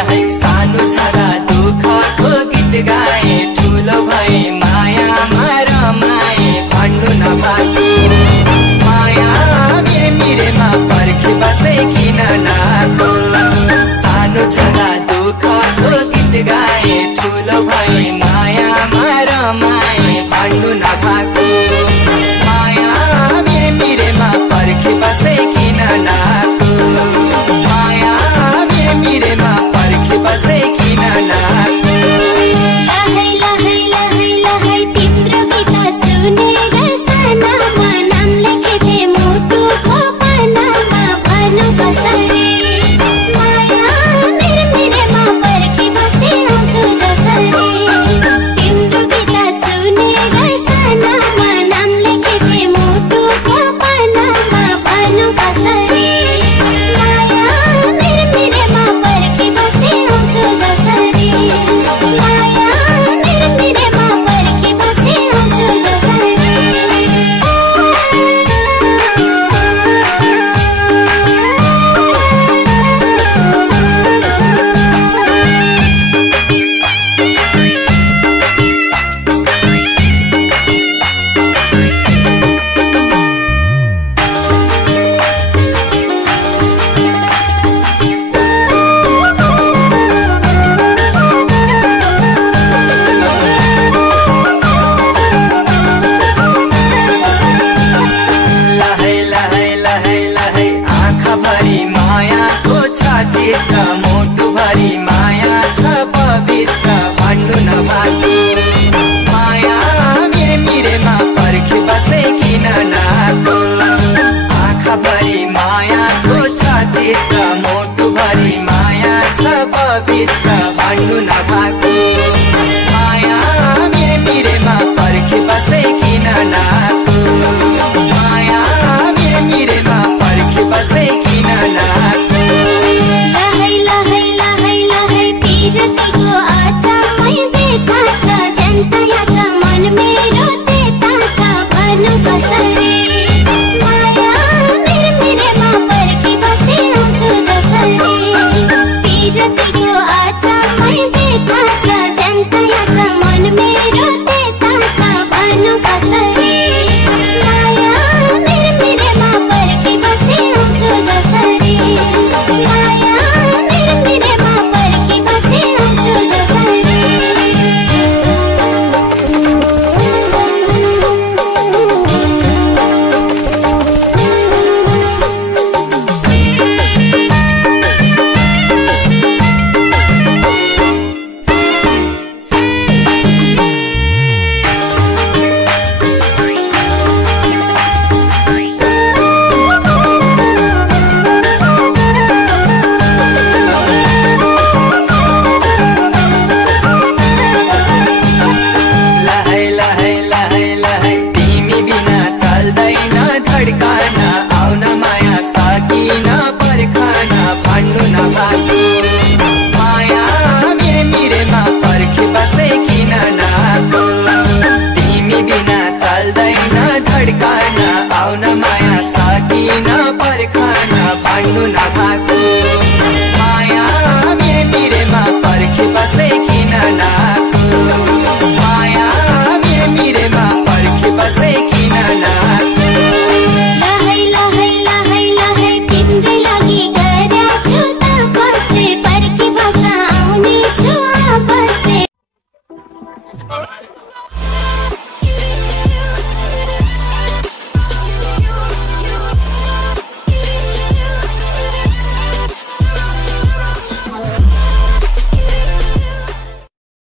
लहै सानो छँदा दुःखको गीत गाए ठुलो भई मायामा रमाए भन्नु नपाएको माया मिरेमा पर्खी बसे किन नाको सानो छँदा दुःखको गीत गाए ठुलो भई मायामा रमाए भन्नु नपाएको माया मिरेमा पर्खी बसे किन नाको माया मिरेमा पर्खी बसे किन नाको लहै लहै लहै लहै तिम्रो गीत सुनेर सनामा नाम लेखेथे मुटुको पनामा भन्नु कसरी माया मिरेमा पर्खी बसे आउँछु जसरी तिम्रो गीत सुनेर सनामा नाम लेखेथे मुटुको पनामा भन्नु कसरी माया मिरेमा पर्खी बसे आउँछु जसरी माया मिरेमा पर्खी बसे आउँछु जसरी लहै लहै लहै लहै आँखाभरि मायाको छ चित्र मुटुभरि माया छ पवित्र भन्नु नपाएको माया मिरेमा पर्खी बसे किन नाको आँखाभरि मायाको छ चित्र मुटुभरि माया छ पवित्र भन्नु नपाएको माया मिरेमा पर्खी बसे किन नाको माया मिरेमा पर्खी बसे किन नाको लहै लहै लहै लहै पिरतीको अचम्मै देखा छ जनतया छ मन मेरो देता छ भन्नु कसरी माया मिरेमा पर्खी बसे आउँछु जसरी पिरतीको अचम्मै देखा छ जनतया छ मन मेरो देता छ भन्नु कसरी माया मिरेमा पर्खी बसे आउँछु जसरी माया मिरेमा पर्खी बसे आउँछु जसरी लहै लहै लहै लहै तिमी बिना चल्दैन धड्कन आउन माया सकिन पर्खन भन्नु नपाएको माया मिरेमा पर्खी बसे किन नाको तिमी बिना चल्दैन धड्कन आउन माया सकिन पर्खन भन्नु नपाएको